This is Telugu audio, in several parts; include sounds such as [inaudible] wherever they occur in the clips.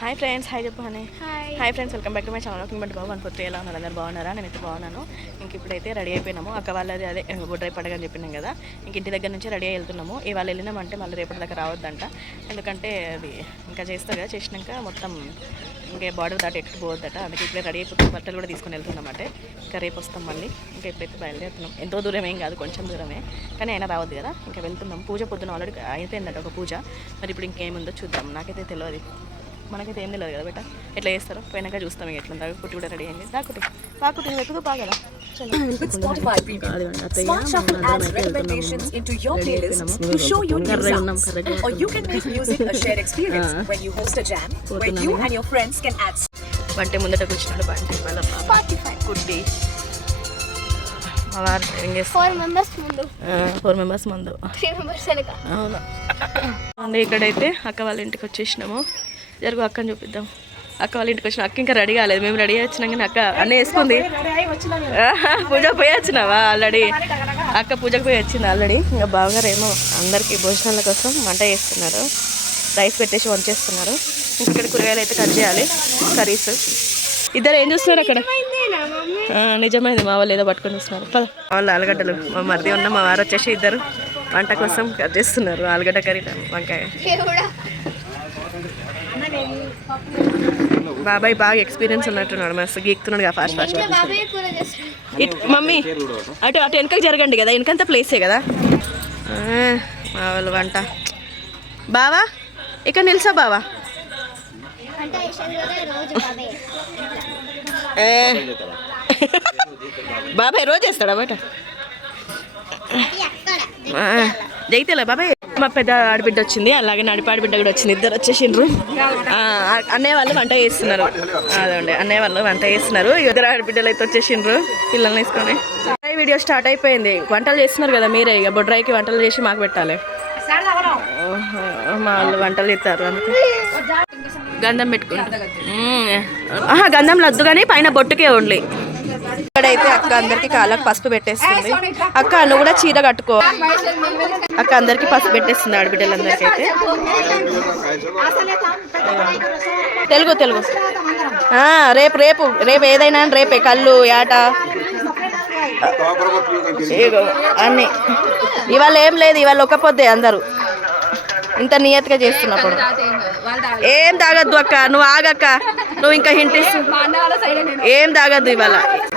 హాయ్ ఫ్రెండ్స్ హాయ్ చెప్పు Honey hi hi friends welcome back to my channel welcome Babu one four ఎలా ఉన్నారు? అందరు బాగున్నారా? నేనైతే బాగున్నాను. ఇంక ఇప్పుడైతే రెడీ అయిపోయినాము. అక్క వాళ్ళది అదే బొడ్రాయి పండుగ అని చెప్పినాం కదా. ఇంక ఇంటి దగ్గర నుంచి రెడీ అయి వెళ్తున్నాము ఇవాళ వెళ్ళినామంటే మళ్ళీ రేపటి దాకా రావద్దంట. ఎందుకంటే అది ఇంకా చేస్తారు కదా చేసినాక మొత్తం ఇంకా బార్డర్ దాటి ఎక్కడ పోవద్దట. అందుకే ఇప్పుడే రెడీ అయిపోతుంది బట్టలు కూడా తీసుకొని వెళ్తున్నామంటే. ఇంకా రేపు వస్తాం మళ్ళీ. ఇంకా ఇప్పుడైతే బయలుదేరుతున్నాం. ఎంతో దూరం ఏం కాదు కొంచెం దూరమే. కానీ అయినా రావద్దు కదా. ఇంకా వెళ్తున్నాం. పూజ పొద్దున ఆల్రెడీ అయిపోయిందట ఒక పూజ. మరి ఇప్పుడు ఇంకేముందో చూద్దాం. నాకైతే తెలియదు మనకైతే ఏం తెలియదు కదా బేట? ఎట్లా చేస్తారో? పైనక చూస్తాం ఎట్లా దాకా కుట్టి కూడా రెడీ అయింది. దా కుట్టి. బాగా కుట్టిన ఎక్కువ బాగా అంటే [laughs] ముందట కూర్చున్నాడు కుట్టి. ఫోర్ మెంబర్స్ ముందు. ఫోర్ మెంబర్స్ ముందు. ఇక్కడైతే అక్క వాళ్ళ ఇంటికి వచ్చేసినాము. జరుగు అక్కని చూపిద్దాం. అక్క వాళ్ళ ఇంటికి వచ్చిన అక్క ఇంకా రెడీ కాలేదు. మేము రెడీ వచ్చినాం కానీ అక్క అన్నీ వేసుకుంది. [laughs] ఆహా, పూజ పోయి వచ్చినావా ఆల్రెడీ అక్క పూజకు పోయి వచ్చింది ఆల్రెడీ ఇంకా బావగారేమో అందరికీ భోజనాల కోసం వంట చేస్తున్నారు. రైస్ పెట్టేసి వంచేస్తున్నారు. ఇంక ఇక్కడ కూరగాయలు అయితే కట్ చేయాలి. కర్రీస్. ఇద్దరు ఏం చూస్తున్నారు అక్కడ? నిజమైంది. మా వాళ్ళు ఏదో పట్టుకొని వస్తున్నారు పద. వాళ్ళు ఆలుగడ్డలు. మా మరిది ఉన్న మా వారు వచ్చేసి ఇద్దరు వంట కోసం కట్ చేస్తున్నారు. ఆలుగడ్డ కర్రీ వంకాయ. బాబాయ్ బాగా ఎక్స్పీరియన్స్ ఉన్నట్టున్నాడు మస్తు గీక్తున్నాడు ఫాస్ట్ ఫాస్ట్ ఇట్ మమ్మీ అటు అటు వెనకకి జరగండి కదా వెనకంతా ప్లేసే కదా? మా వాళ్ళు వంట. బావా ఇక్కడ నిల్సా బావా? బాబాయ్. రోజు వేస్తాడా బయట? జైతేలే బాబాయ్? మా పెద్ద ఆడబిడ్డ వచ్చింది అలాగే నడిపి ఆడబిడ్డ కూడా వచ్చింది. ఇద్దరు వచ్చేసిండ్రు. అన్నయ్య వాళ్ళు వంట చేస్తున్నారు. అదండి అన్నయ్య వాళ్ళు వంట చేస్తున్నారు. ఇద్దరు ఆడబిడ్డలు అయితే వచ్చేసిండ్రు పిల్లల్ని తీసుకొని. ఈ వీడియో స్టార్ట్ అయిపోయింది. వంటలు చేస్తున్నారు కదా మీరే ఇక బొడ్రాయికి వంటలు చేసి మాకు పెట్టాలి. మా వాళ్ళు వంటలు చేస్తారు అందుకే. గంధం పెట్టుకుంటారు. ఆహా గంధం లద్దు కానీ పైన బొట్టుకే ఓన్లీ. ఇక్కడైతే అక్క అందరికి కాళ్ళకి పసుపు పెట్టేస్తుంది. అక్క నువ్వు కూడా చీర కట్టుకో. అక్క అందరికి పసుపు పెట్టేస్తుంది ఆడబిడ్డలందరికీ అయితే. తెలుగు తెలుగు. ఆ, రేపు రేపు రేపు ఏదైనా రేపే కళ్ళు యాట. ఏగో, అన్ని. ఇవాళ ఏం లేదు ఇవాళ ఒక పొద్దే అందరూ. ఇంత నియత్గా చేస్తున్నప్పుడు. ఏం తాగద్దు అక్క నువ్వు ఆగక్క నువ్వు ఇంకా హింటిస్ ఏం తాగద్దు ఇవాళ.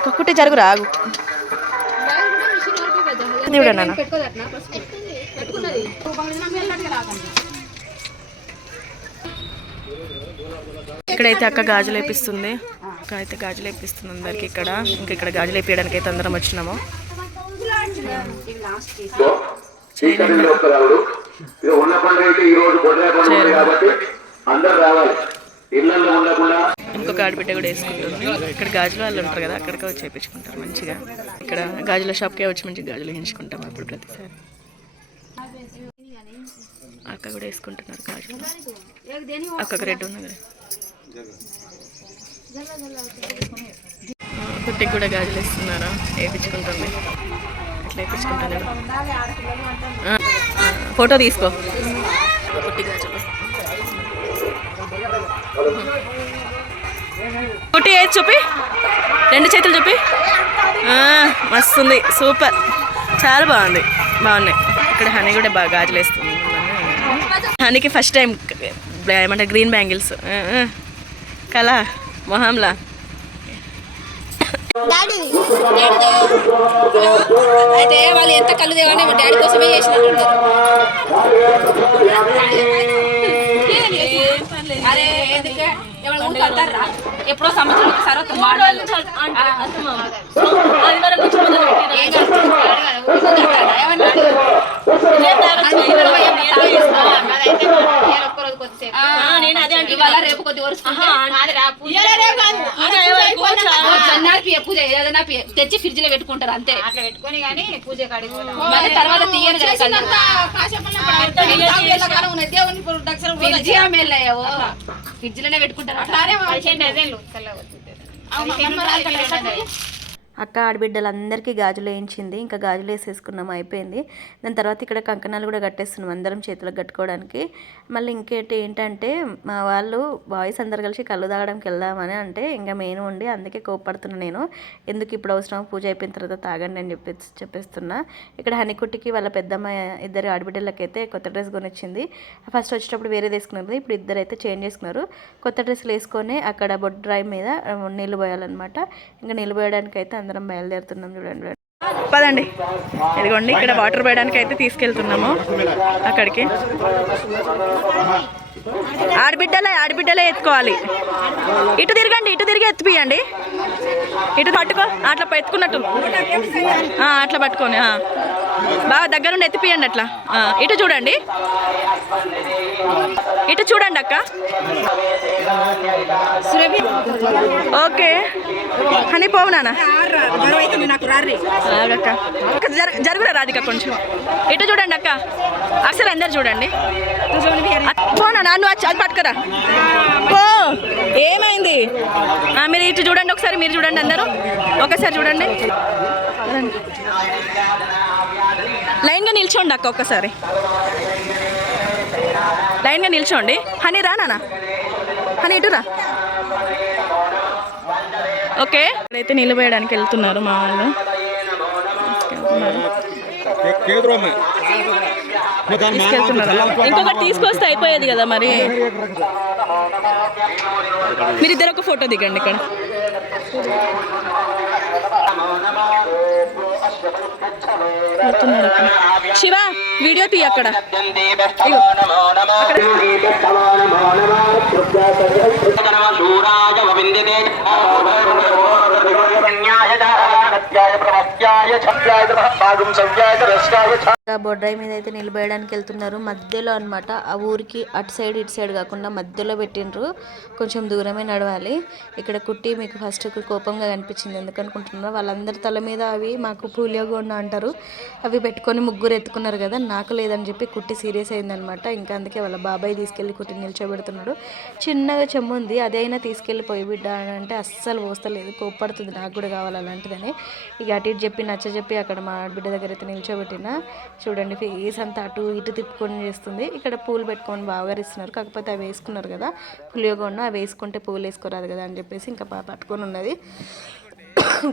ఒక్కటి జరుగు రాగు. చూడండి ఇక్కడైతే అక్క గాజులు వేపిస్తుంది. అక్క అయితే గాజులు వేపిస్తుంది అందరికి ఇక్కడ. ఇంకా ఇక్కడ గాజులు వేపించడానికి అయితే అందరం వచ్చినాము. శ్రీకరణ ఇక ఉన్న పండుగ అయితే ఈ రోజు పండుగ ఉంది కాబట్టి అందరు రావాలి. ఇళ్ళలో ఉండకుండా. ఇంకొక ఆడబిడ్డ కూడా వేసుకుంటుంది. ఇక్కడ గాజులు వాళ్ళు ఉంటారు కదా అక్కడికి వచ్చి వేయించుకుంటారు మంచిగా. ఇక్కడ గాజుల షాప్కే వచ్చి మంచిగా గాజులు వేయించుకుంటాం అప్పుడు ప్రతిసారి. అక్క కూడా వేసుకుంటున్నారు గాజులు. అక్కకు రెడ్ ఉన్నది. ఆ, కుట్టికి కూడా గాజులు వేస్తున్నారా? వేయించుకుంటుంది అట్లా ఆ, ఫోటో తీసుకో. కుట్టి ఏది చూపి? రెండు చేతులు చూపి. మస్తు మస్తుంది. సూపర్. చాలా బాగుంది. బాగున్నాయి. ఇక్కడ హనీ కూడా బాగా గాజులు వేస్తుంది. హనీకి ఫస్ట్ టైం ఏమంటే గ్రీన్ బ్యాంగిల్స్ కళ మొహంలా. అయితే వాళ్ళు ఎంత కళ్ళు దేవని డాడీ కోసమే చేసినట్టున్నారు అరే ఎందుకే? ఎప్పుడో సంవత్సరం ఒకసారి కడతారు? ఏమన్నా? ఆ, ఇవాళ రేపు కొద్ది వరుసుకుంటే జన్నాలు పూజ ఏదైనా తెచ్చి ఫ్రిడ్జ్లో పెట్టుకుంటారు అంతే. అట్లా పెట్టుకొని కానీ పూజ తర్వాత తీయరు ఫ్రిడ్జ్లోనే పెట్టుకుంటారు? అక్క ఆడబిడ్డలందరికీ గాజులు వేయించింది ఇంకా గాజులు వేసేసుకున్నాం అయిపోయింది. దాని తర్వాత ఇక్కడ కంకణాలు కూడా కట్టేస్తున్నాం అందరం చేతులకు కట్టుకోవడానికి. మళ్ళీ ఇంకేంటి ఏంటంటే మా వాళ్ళు బాయ్స్ అందరు కలిసి కళ్ళు తాగడానికి వెళ్దామని అంటే ఇంకా మెయిన్ ఉండి అందుకే కోప్పడుతున్నా నేను. ఎందుకు ఇప్పుడు అవసరం? పూజ అయిపోయిన తర్వాత తాగండి అని చెప్పి చెప్పేస్తున్నా. ఇక్కడ హనీకుట్టికి వాళ్ళ పెద్దమ్మ ఇద్దరు ఆడబిడ్డలకైతే కొత్త డ్రెస్ కొనిచ్చింది. ఫస్ట్ వచ్చేటప్పుడు వేరే తీసుకున్నారు ఇప్పుడు ఇద్దరు అయితే చేంజ్ చేసుకున్నారు. కొత్త డ్రెస్సులు వేసుకొని అక్కడ బొడ్రాయి మీద నీళ్ళు పోయాలన్నమాట. ఇంకా నీళ్ళు పోయడానికి అయితే అందరూ బయలుదేరుతున్నాం చూడండి పదండి. ఇదిగోండి ఇక్కడ వాటర్ పోయడానికి అయితే తీసుకెళ్తున్నాము అక్కడికి. ఆడబిడ్డలే ఆడబిడ్డలే ఎత్తుకోవాలి. ఇటు తిరగండి ఇటు తిరిగి ఎత్తిపియండి ఇటు పట్టుకో అట్లా ఎత్తుకున్నట్టు. అట్లా పట్టుకొని బాగా దగ్గరుండి ఎత్తిపియండి అట్లా. ఇటు చూడండి. ఇటు చూడండి అక్క. ఓకే. హనీ పోవు నాన్న. అక్క. జర- జరుగురా రాధిక కొంచెం. ఇటు చూడండి అక్క. అసలు అందరు చూడండి. పోనా నన్ను వచ్చి అది పట్టుకురా. పో. ఏమైంది? మీరు ఇటు చూడండి ఒకసారి మీరు చూడండి అందరూ. ఒకసారి చూడండి. లైన్గా నిల్చోండి అక్క ఒక్కసారి. లైన్గా నిల్చోండి. హనీ రా నాన్న. హనీ ఇటు రా. ఓకే. ఇక్కడైతే నిలబోయడానికి వెళ్తున్నారు మా వాళ్ళు. ఇంకొకటి తీసుకొస్తే అయిపోయేది కదా మరి. మీరు ఇద్దరు ఒక ఫోటో దిగండి ఇక్కడ. శివ వీడియో తీ అక్కడ ఇగో. బొడ్రాయి మీద అయితే నిలబడడానికి వెళ్తున్నారు. మధ్యలో అనమాట ఆ ఊరికి అటు సైడ్ ఇటు సైడ్ కాకుండా మధ్యలో పెట్టిండ్రు. కొంచెం దూరమే నడవాలి. ఇక్కడ కుట్టి మీకు ఫస్ట్ కోపంగా కనిపించింది. ఎందుకనుకుంటున్నారు వాళ్ళందరి తల మీద అవి మాకు పూలియోగొండ అంటారు. అవి పెట్టుకొని ముగ్గురు ఎత్తుకున్నారు కదా నాకు లేదని చెప్పి కుట్టి సీరియస్ అయిందనమాట ఇంకా అందుకే వాళ్ళ బాబాయ్ తీసుకెళ్ళి కుట్టి నిల్చోబెడుతున్నాడు. చిన్నగా చెమ్ము ఉంది అదైనా తీసుకెళ్ళి పోయి బిడ్డ అంటే అస్సలు పోస్తలేదు కోప్పడుతుంది. నాకు కూడా కావాలి అలాంటిదని. ఇక అటు ఇటు చెప్పి నచ్చ చెప్పి అక్కడ మా బిడ్డ దగ్గర అయితే నిల్చోబెట్టిన. చూడండి ఫేస్ అంతా అటు ఇటు తిప్పుకొని చేస్తుంది. ఇక్కడ పూలు పెట్టుకొని బాగా ఇస్తున్నారు. కాకపోతే అవి వేసుకున్నారు కదా. పులియోగొండ అవి వేసుకుంటే పూలు వేసుకోరాదు కదా అని చెప్పేసి ఇంకా బాగా పట్టుకొని ఉన్నది.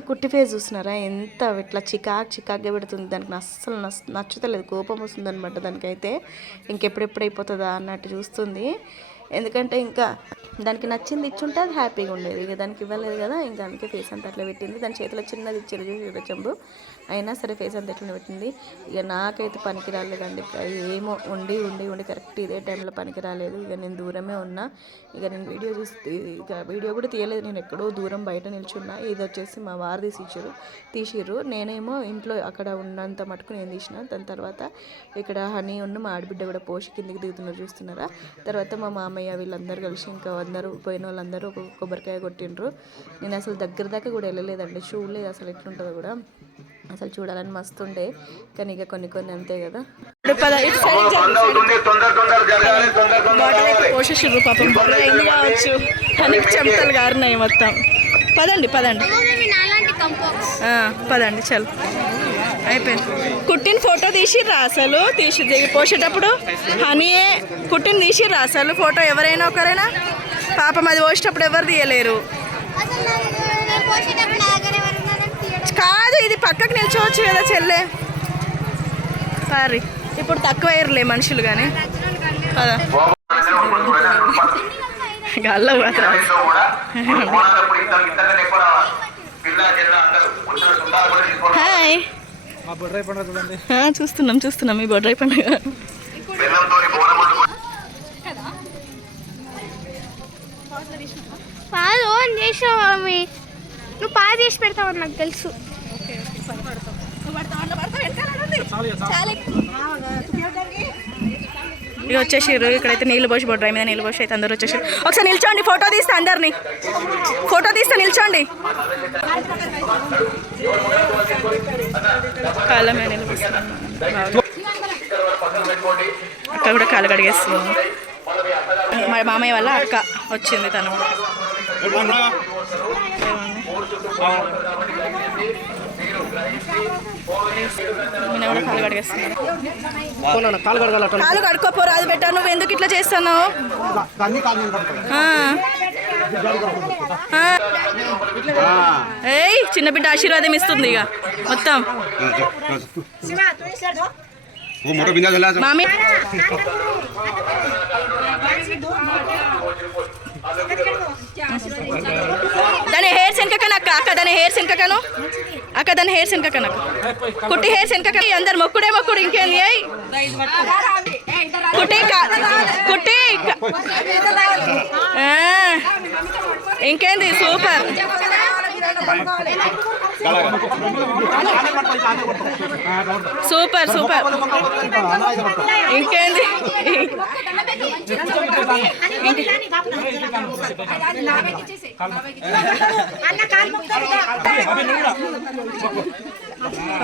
కుట్టి ఫేస్ చూస్తున్నారా? ఎంత ఇట్లా చికాక్ చికాక్గా పెడుతుంది. దానికి అస్సలు నచ్చ నచ్చుతలేదు. కోపం వస్తుంది అనమాట దానికైతే. ఇంకెప్పుడెప్పుడు అయిపోతుందా అన్నట్టు చూస్తుంది. ఎందుకంటే ఇంకా దానికి నచ్చింది ఇచ్చుంటే అది హ్యాపీగా ఉండేది. ఇక దానికి ఇవ్వలేదు కదా ఇంకా అందుకే ఫేస్ అంతా అట్లా పెట్టింది. దాని చేతిలో చిన్నది ఇచ్చారు చూసి చెంబు. అయినా సరే ఫేస్ అంతా ఎట్లా పెట్టింది. ఇక నాకైతే పనికి రాలేదండి అండి ఏమో ఉండి ఉండి ఉండి కరెక్ట్ ఇదే టైంలో పనికి రాలేదు ఇక నేను దూరమే ఉన్నా. ఇక నేను వీడియో చూసి ఇక వీడియో కూడా తీయలేదు. నేను ఎక్కడో దూరం బయట నిల్చున్నా. ఇది వచ్చేసి మా వారు తీసి ఇచ్చారు తీసిర్రు. నేనేమో ఇంట్లో అక్కడ ఉన్నంత మటుకు నేను తీసిన. దాని తర్వాత ఇక్కడ హనీ ఉన్న మా ఆడబిడ్డ కూడా పోషి కిందికి దిగుతున్నారు చూస్తున్నారా? తర్వాత మా మామయ్య వీళ్ళందరూ కలిసి ఇంకా అందరూ పోయిన వాళ్ళందరూ ఒక కొబ్బరికాయ కొట్టిండ్రు. నేను అసలు దగ్గర దాకా కూడా వెళ్ళలేదండి. చూడలేదు అసలు ఎట్లుంటుందో కూడా. అసలు చూడాలని మస్తు ఉండే. కానీ ఇక కొన్ని కొన్ని అంతే కదా. పోషిండ్రు పాపం. బొర్ర అయింది కావచ్చు. హనీకి చెమటలు గారినాయి మొత్తం. పదండి పదండి. నాలాంటి కంపోక్స్ ఆ, పదండి చల్. అయిపోయింది. కుట్టిన ఫోటో తీసిర్రా అసలు? తీసి పోసేటప్పుడు? హనీయే కుట్టిన తీసిర్రా అసలు ఫోటో ఎవరైనా ఒకరైనా? పాపం అది పోసేటప్పుడు ఎవరు తీయలేరు. కాదు ఇది పక్కకు నిల్చోవచ్చు కదా చెల్లె. సారీ. ఇప్పుడు తక్కువ అయ్యరులే మనుషులు కానీ పద. గల్ల [laughs] మాత్రం కూడా పోరాటప్పుడు ఇద్దరు ఇద్దరు ఎక్కువ రావాలి పిల్ల జిల్ల అందరూ వచ్చిన చుట్టాలు కూడా తీసుకోవాలి హాయ్ ఆ, చూస్తున్నాం చూస్తున్నాం. మీ బొడ్రాయి పండుగ. పాలు చేసావు మమ్మీ నువ్వు పాలు చేసి పెడతావు నాకు తెలుసు. ఇక వచ్చేసారు ఇక్కడైతే నీళ్ళు పోసి బొడ్రాయి మీద నీళ్ళు పోసి అయితే అందరూ వచ్చేసారు ఒకసారి నిల్చోండి ఫోటో తీస్తే అందరిని. ఫోటో తీస్తే నిల్చోండి. పోస్తున్నాం. అక్క కూడా కాలు కడిగేస్తుంది. మా మామయ్య వల్ల అక్క వచ్చింది తను. కాలు కడుక్కోపోరు అది పెట్టా నువ్వు ఎందుకు ఇట్లా చేస్తున్నావు ఏయ్ చిన్న బిడ్డ ఆశీర్వాదం ఇస్తుంది ఇక. మొత్తం. మామీ. దాని హెయిర్స్ ఎంకకనక్క అక్క. దాని హెయిర్స్ ఎంకకను అక్క దాని హెయిర్ సెన్కకన కుట్టి హెయిర్స్ వెనక అందరు మొక్కుడే మొక్కుడు ఇంకేంది? అయ్యి కుట్టి కుట్టి ఆ. ఇంకేంది? సూపర్. Super super. ఇంకేంది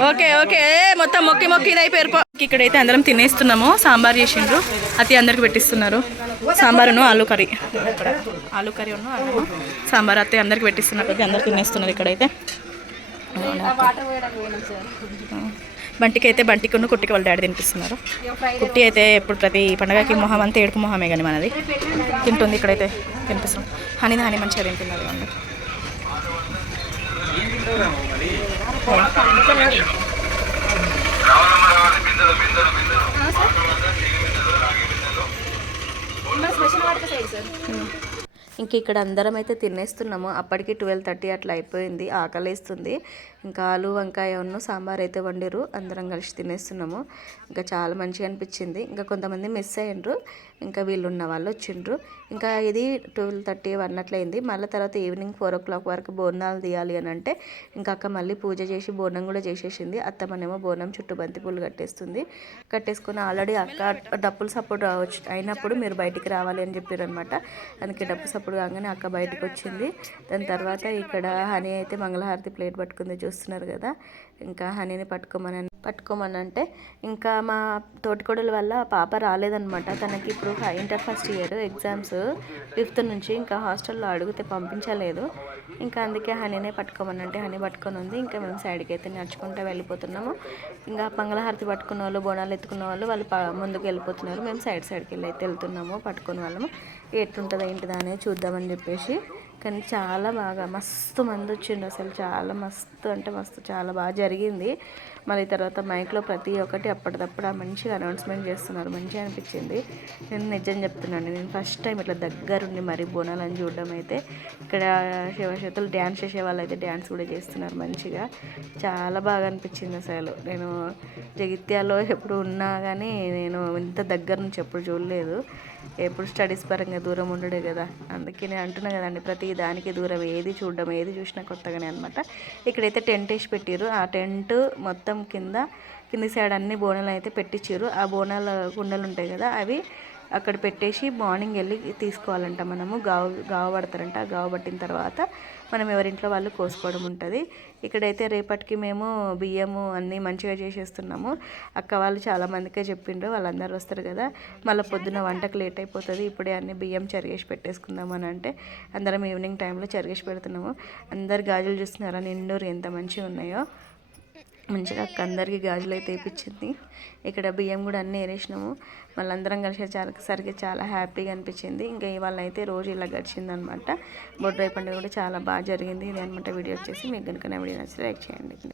ఓకే ఓకే. మొత్తం మొక్కి మొక్కి ఇది అయిపోయారు పో. ఇక్కడైతే అందరం తినేస్తున్నాము. సాంబార్ చేసిండ్రు. అతి అందరికి పెట్టిస్తున్నారు. సాంబారును ఆలు కర్రీ. ఆలు కర్రీ ఉన్న సాంబార్ అత్తే అందరికి పెట్టిస్తున్నారు. కొద్దిగా అందరు తినేస్తున్నారు ఇక్కడైతే. బంటికి అయితే బంటికి ఉన్న కుట్టికి వాళ్ళ డాడీ తినిపిస్తున్నారు. కుట్టి అయితే ఎప్పుడు ప్రతి పండగకి మొహం అంతా ఏడుపు మొహమే కానీ మనది. తింటుంది ఇక్కడైతే తినిపిస్తుంది హనీ హనీ మంచిగా తింటున్నారు వాళ్ళు ఇంక ఇక్కడ అందరం అయితే తినేస్తున్నాము. అప్పటికి ట్వెల్వ్ థర్టీ అట్లా అయిపోయింది. ఆకలేస్తుంది. ఇంకా ఆలు వంకాయ ఉన్న సాంబార్ అయితే వండిరు అందరం కలిసి తినేస్తున్నాము. ఇంకా చాలా మంచిగా అనిపించింది. ఇంకా కొంతమంది మిస్ అయ్యిండ్రు. ఇంకా వీళ్ళు ఉన్న వాళ్ళు వచ్చిండ్రు. ఇంకా ఇది ట్వెల్వ్ థర్టీ వన్ అట్లయింది. మళ్ళీ తర్వాత ఈవినింగ్ ఫోర్ ఓ క్లాక్ వరకు బోనాలు తీయాలి అని అంటే ఇంకా అక్క మళ్ళీ పూజ చేసి బోనం కూడా చేసేసింది. అత్తమ్మనేమో బోనం చుట్టూ బంతిపూలు కట్టేస్తుంది. కట్టేసుకుని ఆల్రెడీ అక్క డప్పులు సపోర్ట్ అయినప్పుడు మీరు బయటికి రావాలి అని చెప్పారు అనమాట అందుకే డప్పు సపోర్ట్ కాగానే అక్క బయటకు వచ్చింది. దాని తర్వాత ఇక్కడ హనీ అయితే మంగళహారతి ప్లేట్ పట్టుకుంది. చూస్తున్నారు కదా. ఇంకా హనీని పట్టుకోమని పట్టుకోమని అంటే ఇంకా మా తోటికోడల వల్ల పాప రాలేదనమాట తనకి ఇప్పుడు inter first year exams fifth నుంచి ఇంకా హాస్టల్లో అడిగితే పంపించలేదు. ఇంకా అందుకే హనీనే పట్టుకోమని అంటే హనీ పట్టుకొని ఉంది. ఇంకా మేము సైడ్కి అయితే నడుచుకుంటూ వెళ్ళిపోతున్నాము. ఇంకా మంగళహారతి పట్టుకున్న వాళ్ళు బోనాలు ఎత్తుకున్న వాళ్ళు వాళ్ళు ముందుకు వెళ్ళిపోతున్నారు. మేము సైడ్ సైడ్కి వెళ్ళి అయితే వెళ్తున్నాము పట్టుకుని వాళ్ళము. ఎట్లుంటుందో ఏంటిదా అనేది చూద్దామని చెప్పేసి కానీ చాలా బాగా మస్తు మంది వచ్చిండు అసలు. చాలా మస్తు అంటే మస్తు చాలా బాగా జరిగింది. మళ్ళీ తర్వాత మైక్లో ప్రతి ఒక్కటి అప్పటిదప్పుడు మంచిగా అనౌన్స్మెంట్ చేస్తున్నారు. మంచిగా అనిపించింది. నేను నిజం చెప్తున్నాను. నేను ఫస్ట్ టైం ఇట్లా దగ్గరుండి మరి బోనాలని చూడడం అయితే ఇక్కడ శివశతులు డ్యాన్స్ చేసే వాళ్ళు అయితే డ్యాన్స్ కూడా చేస్తున్నారు మంచిగా. చాలా బాగా అనిపించింది అసలు. నేను జగిత్యాలో ఎప్పుడు ఉన్నా కానీ నేను ఇంత దగ్గర నుంచి ఎప్పుడు చూడలేదు. ఎప్పుడు స్టడీస్ పరంగా దూరం ఉండడే కదా. అందుకే నేను అంటున్నా కదండి ప్రతి దానికి దూరం. ఏది చూడడం ఏది చూసినా కొత్తగానే అనమాట ఇక్కడైతే టెంట్ వేసి పెట్టారు ఆ టెంట్ మొత్తం కింద కింది సైడ్ అన్ని బోనాలు అయితే పెట్టించారు ఆ బోనాల కుండలు ఉంటాయి కదా అవి అక్కడ పెట్టేసి మార్నింగ్ వెళ్ళి తీసుకోవాలంట మనము. గావు గావ పడతారంట. ఆ గావ పట్టిన తర్వాత మనం ఎవరింట్లో వాళ్ళు కోసుకోవడం ఉంటుంది. ఇక్కడైతే రేపటికి మేము బియ్యము అన్నీ మంచిగా చేసేస్తున్నాము. అక్క వాళ్ళు చాలామందికే చెప్పిండ్రు వాళ్ళందరూ వస్తారు కదా. మళ్ళీ పొద్దున వంటకు లేట్ అయిపోతుంది. ఇప్పుడే అన్ని బియ్యం చెరిగేసి పెట్టేసుకుందాం అని అంటే అందరం ఈవినింగ్ టైంలో చెరిగేసి పెడుతున్నాము. అందరు గాజులు చూస్తున్నారా? నిండూరు ఎంత మంచిగా ఉన్నాయో. మంచిగా అక్క అందరికీ గాజులు అయితే వేయించింది ఇక్కడ బియ్యం కూడా అన్నీ వేరేసినాము మళ్ళీ అందరం కలిసి చాలా చాలా హ్యాపీగా అనిపించింది. ఇంకా ఇవాళ అయితే రోజు ఇలా గడిచిందనమాట. బొడ్రాయి పండుగ కూడా చాలా బాగా జరిగింది. ఇది అనమాట వీడియో వచ్చేసి. మీకు కనుక నా వీడియో నచ్చి లైక్ చేయండి.